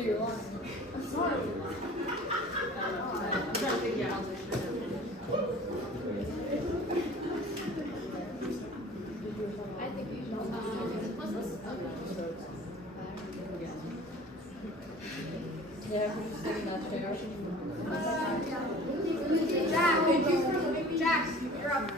do your line. I'm sorry. I'm trying to figure out. I think we should. What's this? Yeah, we're just sitting that chair. Jack, you're up.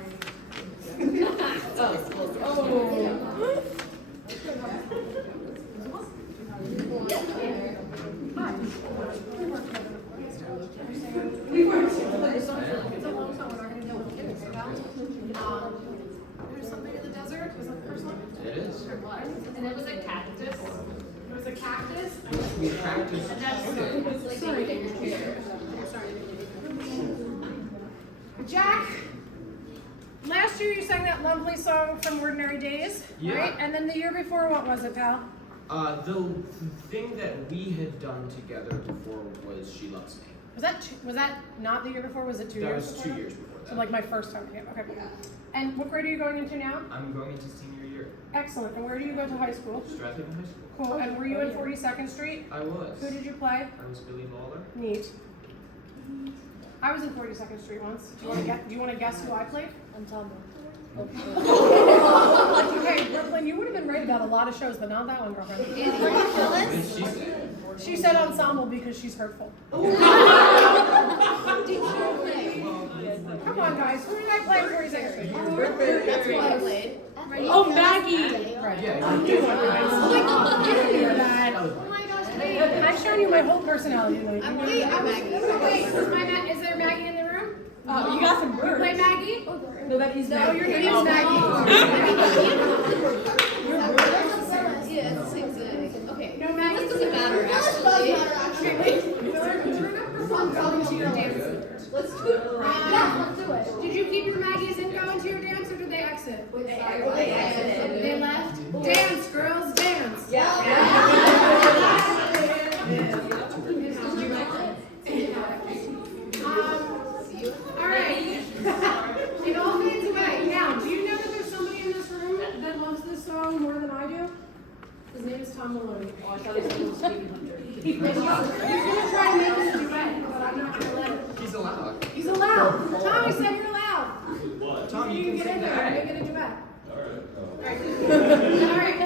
We worked. It's a long song. We're not going to do it. There's something in the desert. Was that the first one? It is. And it was a cactus. It was a cactus. We practiced. And that's like Sorry. in your chair. Sorry. Jack, last year you sang that lovely song from Ordinary Days, Yeah. right? And then the year before, what was it, pal? The thing that we had done together before was She Loves Me. Was that not the year before? Was it 2 That years was before? 2 years before that. So like my first time here. Okay, cool. And what grade are you going into now? I'm going into senior year. Excellent. And where do you go to high school? Strathaven High School. Cool. And were you in 42nd Street? I was. Who did you play? I was Billy Lawler. Neat. I was in 42nd Street once. Do you want to guess who I played? Ensemble. Okay, Brooklyn, you would have been right about a lot of shows, but not that one, girlfriend. What did she say? She said ensemble because she's hurtful. Did you play? Come on, guys. Who did I play in 42nd Street? That's who I played. Oh, Maggie! Right. Yeah. I'm doing it, guys. Oh my god. You didn't hear that. That was Oh my gosh, And wait. I've shown you my whole personality tonight. I'm You Maggie. Wait, is there Maggie in the room? Oh, you got some You birds. play Maggie? No, that is No, Maggie. your name's Maggie. Yeah, it's the same thing. Okay. No, Maggie. This doesn't matter, actually. Okay, wait. You're not performing to your dance. Let's do it. Let's do it. Did you keep your Maggies in going to your dance or did they exit? They exited. They left? Dance, girls, dance. Alright. It all fades away. Now, do you know that there's somebody in this room that loves this song more than I do? His name is Tom Maloney. Oh, I thought he said it was Stevie Hunter. He's gonna try to make us a duet, but I'm not gonna let him. He's allowed. He's allowed. Tom, I said you're allowed. What? Tom, you can get sing in there and that. make it a duet. Alright. Alright.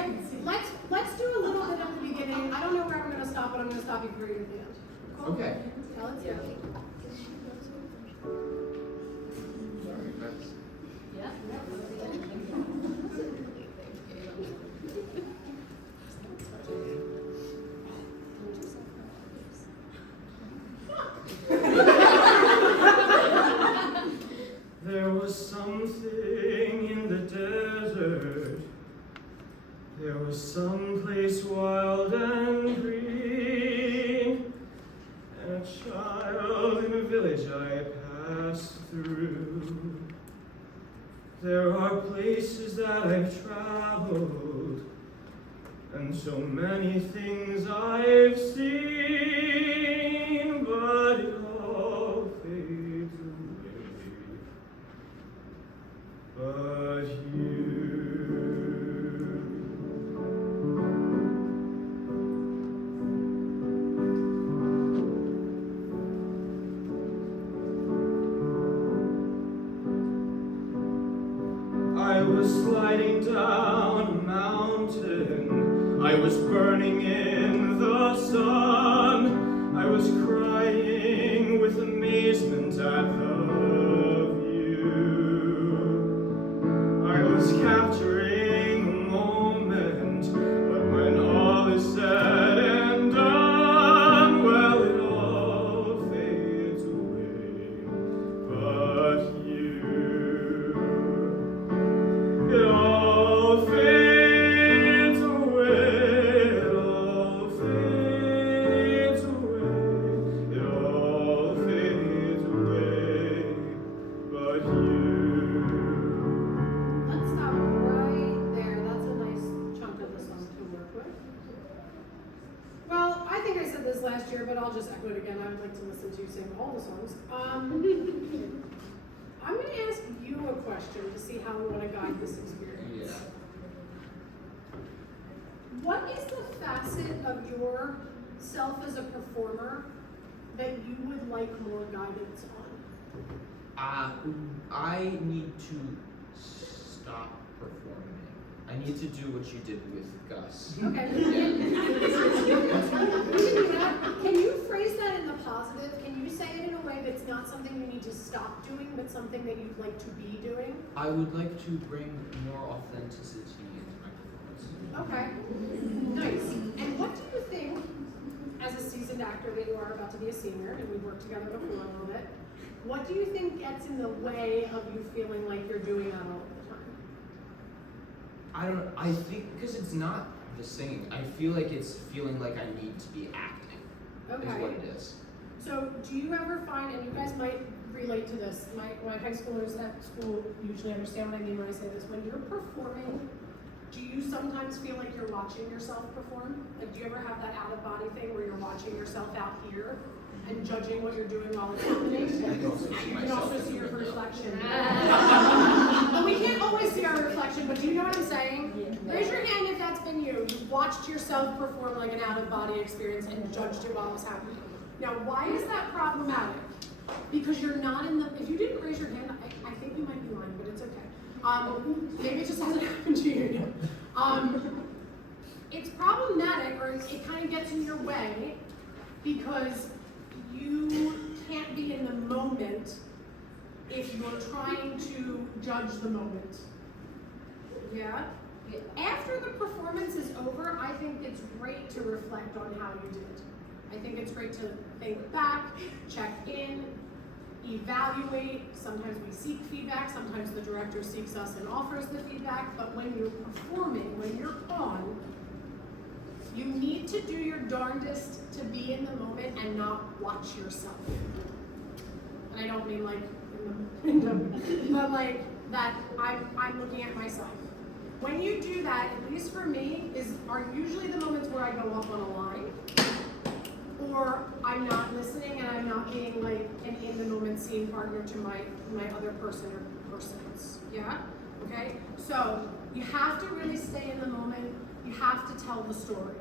Let's do a little bit at the beginning. I don't know where I'm gonna stop, but I'm gonna stop you for your hand. Cool? Okay. Yeah, let's do it. Sorry, that's. There was something in the desert. There was some place wild and green. And a child in a village I passed through. There are places that I've traveled, and so many things I've seen, but it all fades away. But you. I was sliding down a mountain. I was burning in the sun. I was crying with amazement at the view. I was capturing a moment, but when all is said and done, well, it all fades away. But you. It all fades away, it all fades away, it all fades away, but you. Let's stop right there. That's a nice chunk of the song to work with. Well, I think I said this last year, but I'll just echo it again. I would like to listen to you sing all the songs. I'm going to ask you a question to see how we want to guide this experience. Yeah. What is the facet of your self as a performer that you would like more guidance on? I need to stop performing. I need to do what you did with Gus. Okay. Can you phrase that in the positive? Can you say it in a way that's not something you need to stop doing, but something that you'd like to be doing? I would like to bring more authenticity into my performance. Okay. Nice. And what do you think, as a seasoned actor that you are about to be a senior, and we've worked together before a little bit, what do you think gets in the way of you feeling like you're doing that all the time? I don't know. I think because it's not the singing. I feel like it's feeling like I need to be acting. Is what it is. So do you ever find, and you guys might relate to this, my high schoolers at school usually understand what I mean when I say this, when you're performing, do you sometimes feel like you're watching yourself perform? Like, do you ever have that out-of-body thing where you're watching yourself out here and judging what you're doing while it's happening? You can also see your reflection. But we can't always see our reflection, but do you know what I'm saying? Yeah. Raise your hand if that's been you. You've watched yourself perform like an out-of-body experience and judged it while it was happening. Now, why is that problematic? Because you're not in the, if you didn't raise your hand, I think you might be lying, but it's okay. Maybe it just hasn't happened to you yet. It's problematic, or it kind of gets in your way, because you can't be in the moment if you're trying to judge the moment. Yeah? After the performance is over, I think it's great to reflect on how you did. I think it's great to think back, check in, evaluate. Sometimes we seek feedback, sometimes the director seeks us and offers the feedback, but when you're performing, when you're on, you need to do your darndest to be in the moment and not watch yourself. And I don't mean like but like that I'm looking at myself. When you do that, at least for me, are usually the moments where I go up on a line, or I'm not listening and I'm not being like an in the moment scene partner to my other person or persons. Yeah? Okay? So you have to really stay in the moment. You have to tell the story.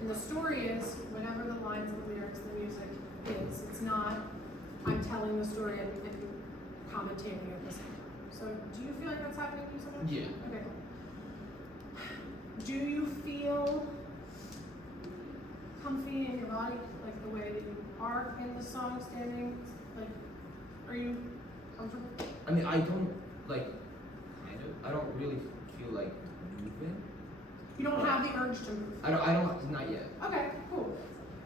And the story is whatever the lines, the lyrics, the music is. It's not I'm telling the story and commentating at the same time. So do you feel like that's happening to you sometimes? Yeah. Okay, cool. Do you feel comfy in your body, like the way that you are in the song, standing? Like, are you comfortable? I mean, I don't like, kind of. I don't really feel like moving. You don't have the urge to move. I don't, not yet. Okay, cool.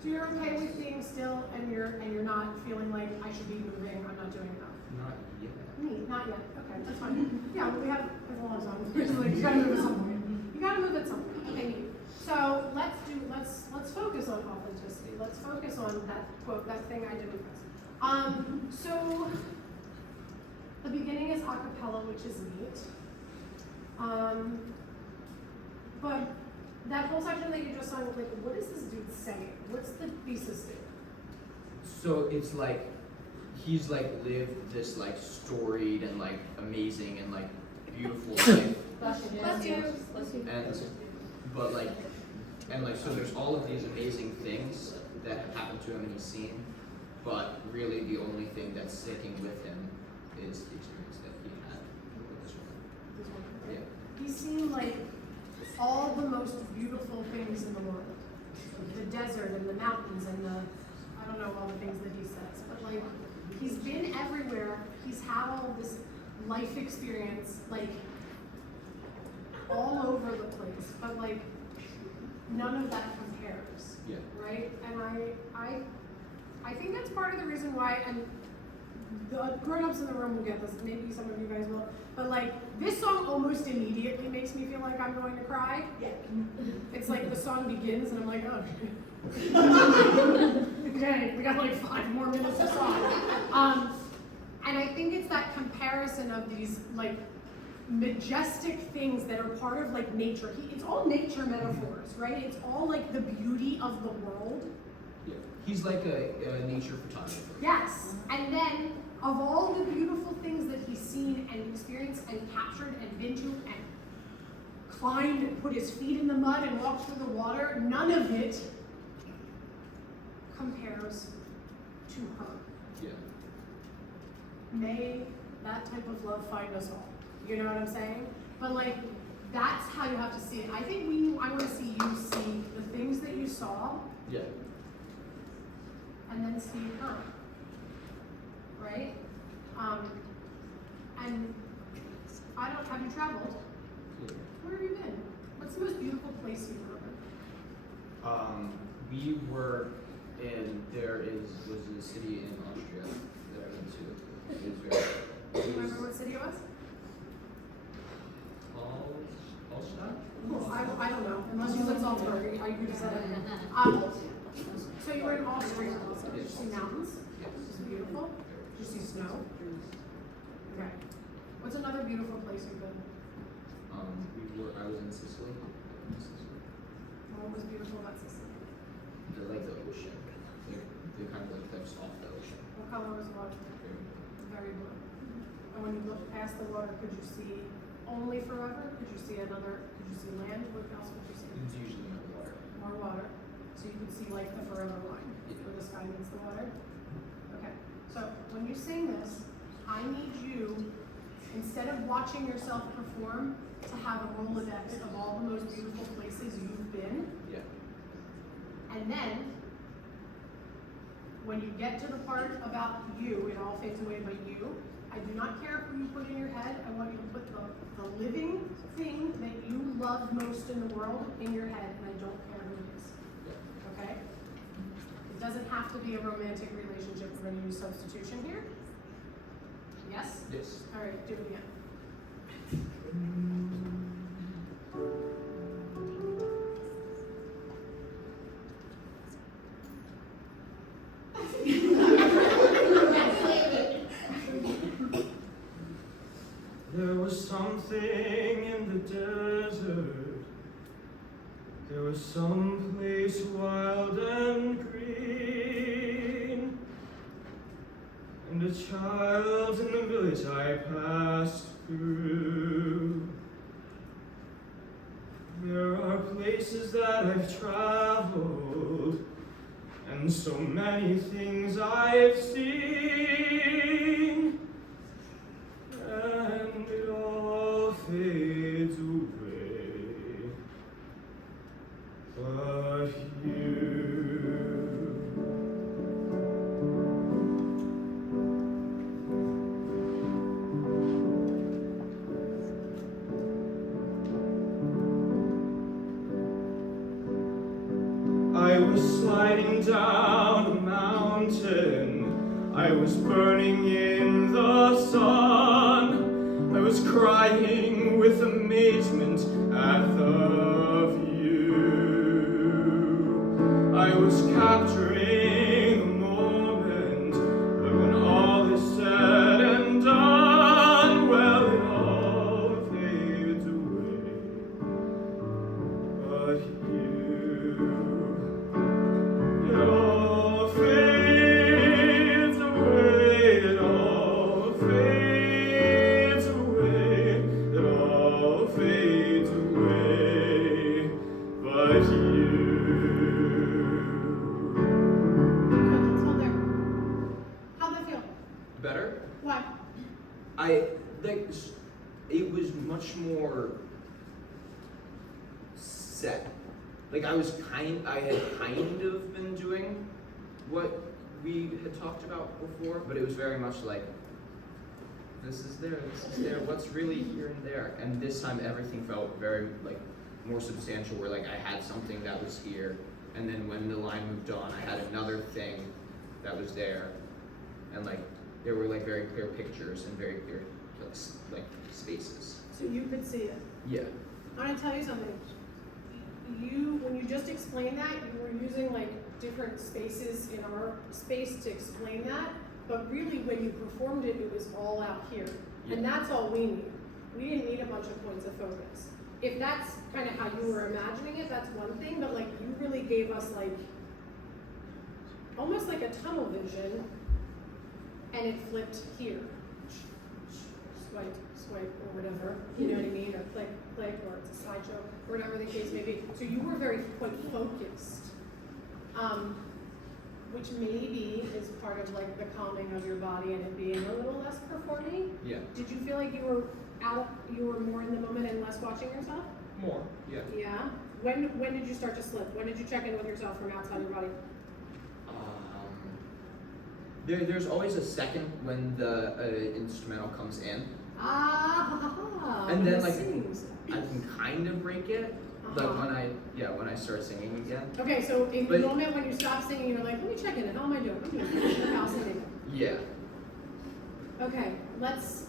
So you're okay with being still, and you're not feeling like I should be moving. I'm not doing enough. Not yet. Neat, not yet. Okay, that's fine. Yeah, well, we have a long song. We're just like, you gotta move at some point. You gotta move at some point. Okay, neat. So let's focus on authenticity. Let's focus on that quote, that thing I did with this. So the beginning is a cappella, which is neat. But that whole section that you just sung, like, what is this dude saying? What's the thesis statement? So it's like, he's like lived this like storied and like amazing and like beautiful life. Bless you. And so there's all of these amazing things that happened to him and he's seen, but really the only thing that's sticking with him is the experience that he had with this woman. Yeah. He seemed like all the most beautiful things in the world. The desert and the mountains and I don't know all the things that he says, but like, he's been everywhere. He's had all this life experience, like, all over the place, but like, none of that compares. Yeah. Right? And I think that's part of the reason why, and the grown-ups in the room will get this, maybe some of you guys will, but like, this song almost immediately makes me feel like I'm going to cry. Yeah. It's like the song begins and I'm like, oh, okay, we got like 5 more minutes of song. And I think it's that comparison of these like majestic things that are part of like nature. It's all nature metaphors, right? It's all like the beauty of the world. Yeah. He's like a nature photographer. Yes, and then of all the beautiful things that he's seen and experienced and captured and been to and climbed and put his feet in the mud and walked through the water, none of it compares to her. Yeah. May that type of love find us all. You know what I'm saying? But like, that's how you have to see it. I think I want to see you see the things that you saw Yeah. and then see her. Right? And have you traveled? Yeah. Where have you been? What's the most beautiful place you've ever been? We were in, was a city in Austria that I went to. It was very, Do you remember what city it was? Hallstatt? I don't know, unless you said Salzburg, I could have said it. So you were in Austria, did you see mountains? Yes. Is it beautiful? Did you see snow? Okay. What's another beautiful place you've been? I was in Sicily. What was beautiful about Sicily? The ocean. They kind of like cliffs off the ocean. What color was the water? Very blue. And when you looked past the water, could you see only forever? Could you see land? What else could you see? It's usually in the water. More water. So you could see like the forever line, where the sky meets the water. Okay. So when you sing this, I need you, instead of watching yourself perform, to have a Rolodex of all the most beautiful places you've been. Yeah. And then, when you get to the part about you, it all fades away but you, I do not care who you put in your head. I want you to put the living thing that you love most in the world in your head, and I don't care who it is. Yeah. Okay? It doesn't have to be a romantic relationship. We're going to use substitution here. Yes? Yes. All right, do it again. There was something in the desert. There was some place wild and green. And a child in the village I passed through. There are places that I've traveled, and so many things I've seen. And it all fades away, but you. I was sliding down a mountain, I was burning in the sun. I was crying with amazement at the view. I was capturing a moment, but when all is said and done, well, it all fades away. But you, it all fades away, it all fades away, it all fades away, but you. Good, let's hold there. How'd that feel? Better? Why? I think it was much more set. Like I had kind of been doing what we had talked about before, but it was very much like this is there, what's really here and there. And this time everything felt very like more substantial, where like I had something that was here, and then when the line moved on, I had another thing that was there, and like there were like very clear pictures and very clear like spaces. So you could see it. Yeah. I'm gonna tell you something. When you just explained that, you were using like different spaces in our space to explain that, but really when you performed it, it was all out here. And Yeah. that's all we need. We didn't need a bunch of points of focus. If that's kind of how you were imagining it, that's one thing, but like you really gave us like, almost like a tunnel vision, and it flipped here. Swipe, or whatever, you know what I mean, or click, or it's a slideshow, or whatever the case may be. So you were very quite focused. which maybe is part of like the calming of your body and it being a little less performing. Yeah. Did you feel like you were more in the moment and less watching yourself? More. Yeah. Yeah. When did you start to slip? When did you check in with yourself from outside your body? There's always a second when the instrumental comes in, and then the like singing stuff. I can kind of break it, but when I start singing again. Okay, so in the But- moment when you stop singing, you're like, let me check in. How am I doing? I'm doing good. How's singing? Yeah. Okay, let's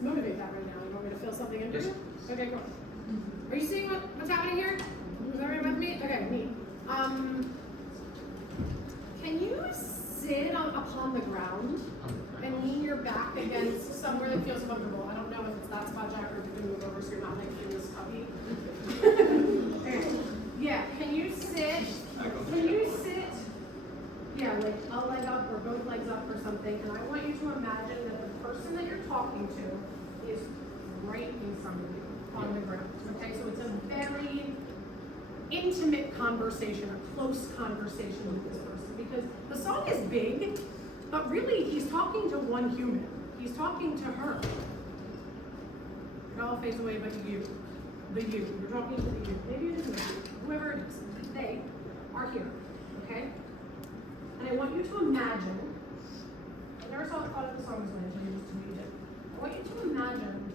motivate that right now. You want me to fill something in for Yes. you? Okay, cool. Are you seeing what's happening here? Is everybody with me? Okay, neat. Can you sit upon the ground and lean your back against somewhere that feels comfortable? I don't know if it's that spot, Jack, or if you can move over so you're not making this cubby. Okay. Yeah, can you sit? Yeah, like a leg up or both legs up or something, and I want you to imagine that the person that you're talking to is right in front of you on the ground. Okay, so it's a very intimate conversation, a close conversation with this person, because the song is big, but really he's talking to one human. He's talking to her. It all fades away but you. The you. You're talking to the you. Maybe it isn't you. Whoever it is. They are here. Okay? And I want you to imagine, I never thought of the song this way until you just read it. I want you to imagine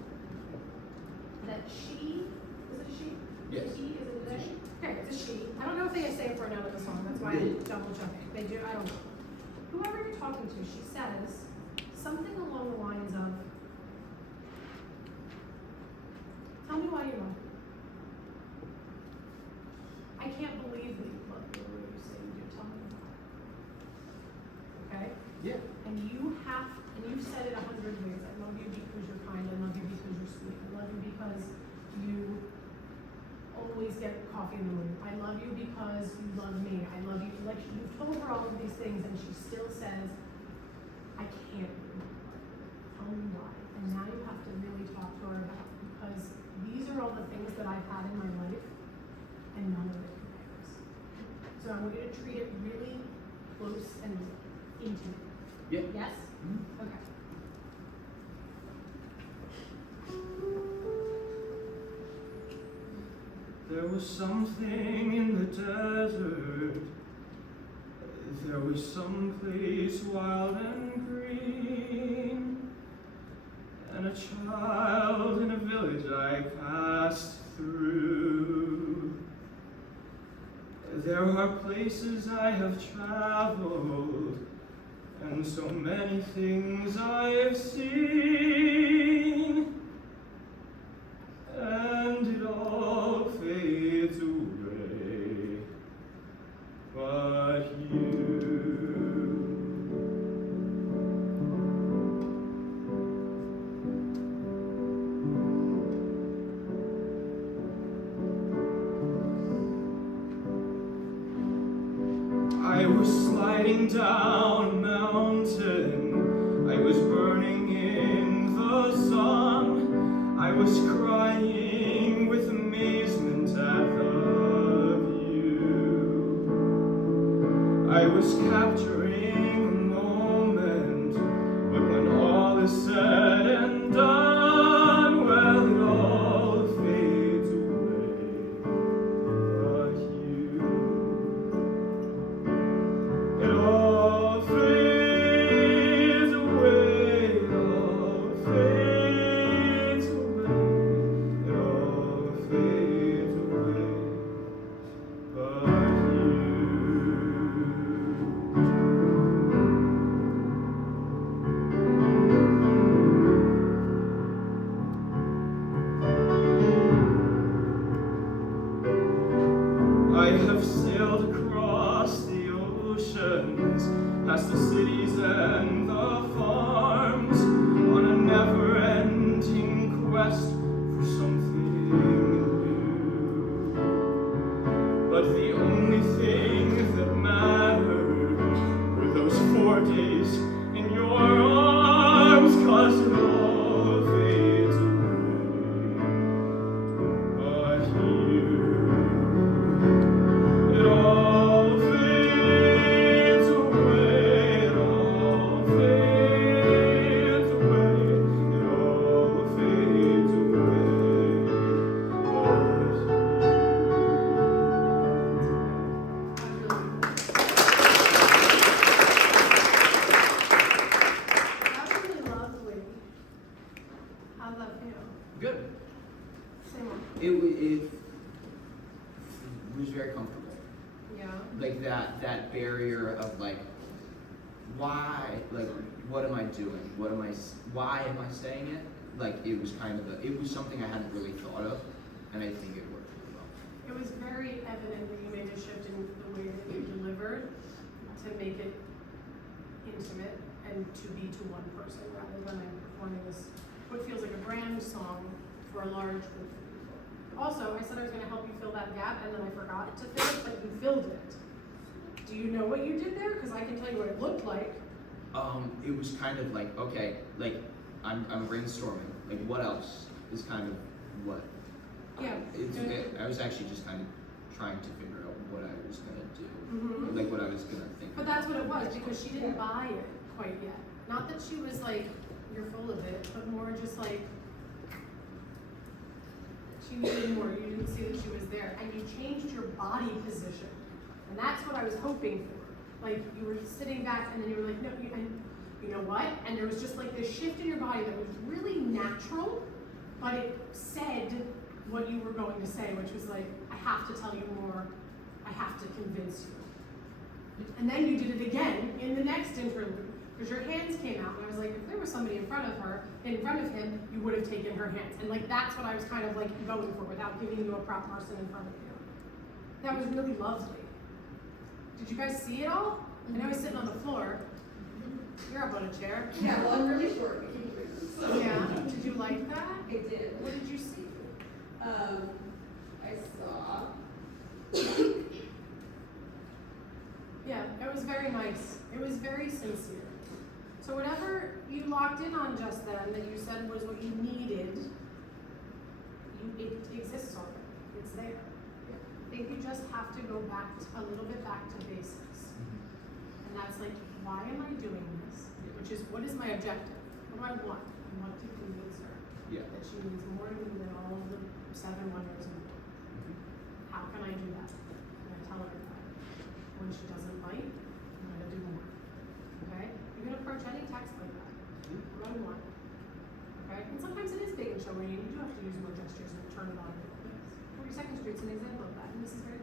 that she, is it a she? Yes. Is it a he? Is it a they? Okay, it's a she. I don't know if they say pronoun in the song, that's why I'm double checking. They do, I don't know. Whoever you're talking to, she says something along the lines of, tell me why you love me. I can't believe that you love me the way you say you do. Tell me why. Okay? Yeah. And you've said it 100 ways. I love you because you're kind. I love you because you're sweet. I love you because you always get coffee in the morning. I love you because you love me. I love you. Like, you've told her all of these things and she still says, I can't believe it. Tell me why. And now you have to really talk to her about it, because these are all the things that I've had in my life and none of it compares. So I want you to treat it really close and intimate. Yeah. Yes? Mhm. Okay. There was something in the desert. There was some place wild and green. And a child in a village I passed through. There are places I have traveled, and so many things I have seen. And it all fades away, but you. I was sliding down a mountain, I was burning in the sun, I was crying with amazement at the view. I was capturing a moment, but when all is said and done, well, it all fades away, but you. It all fades away, it all fades away, it all fades away, but you. I have sailed across the oceans, past the cities and the farms, on a never-ending quest for something new. But the only thing that mattered were those 4 days in your arms, 'cause it all fades away, but you. It all fades away. like that barrier of like, why, like, what am I doing? Why am I saying it? Like, it was kind of it was something I hadn't really thought of, and I think it worked really well. It was very evident that you made a shift in the way that you delivered to make it intimate and to be to one person rather than performing this, what feels like a grand song for a large group of people. Also, I said I was going to help you fill that gap, and then I forgot to fill it, but you filled it. Do you know what you did there? Because I can tell you what it looked like. It was kind of like, okay, like I'm brainstorming. Like, what else is kind of what? Yeah. I was actually just kind of trying to figure out what I was gonna do, Mhm. like what I was gonna think. But that's what it was, because she didn't buy it quite yet. Not that she was like, you're full of it, but more just like, she needed more. You didn't see that she was there. And you changed your body position. And that's what I was hoping for. Like, you were sitting back and then you were like, no, and you know what? And there was just like this shift in your body that was really natural, but it said what you were going to say, which was like, I have to tell you more. I have to convince you. And then you did it again in the next interlude, because your hands came out, and I was like, if there was somebody in front of him, you would have taken her hands. And like, that's what I was kind of like going for without giving you a prop person in front of you. That was really lovely. Did you guys see it all? I know he's sitting on the floor. You're up on a chair. Yeah, well, I'm really short. I can't do it, so. Yeah. Did you like that? I did. What did you see? I saw. Yeah, it was very nice. It was very sincere. So whatever you locked in on just then that you said was what you needed, it exists already. It's there. I think you just have to go back a little bit back to basics. And that's like, why am I doing this? Which is, what is my objective? What do I want? I want to convince her Yeah. that she needs more to me than all of the 7 wonders in the world. How can I do that? And I tell her that. When she doesn't bite, I'm gonna do more. Okay? You can approach any text like that. What do I want? Okay? And sometimes it is big and showy, and you do have to use more gestures and turn it on a little bit. 42nd Street's an example of that, and this is very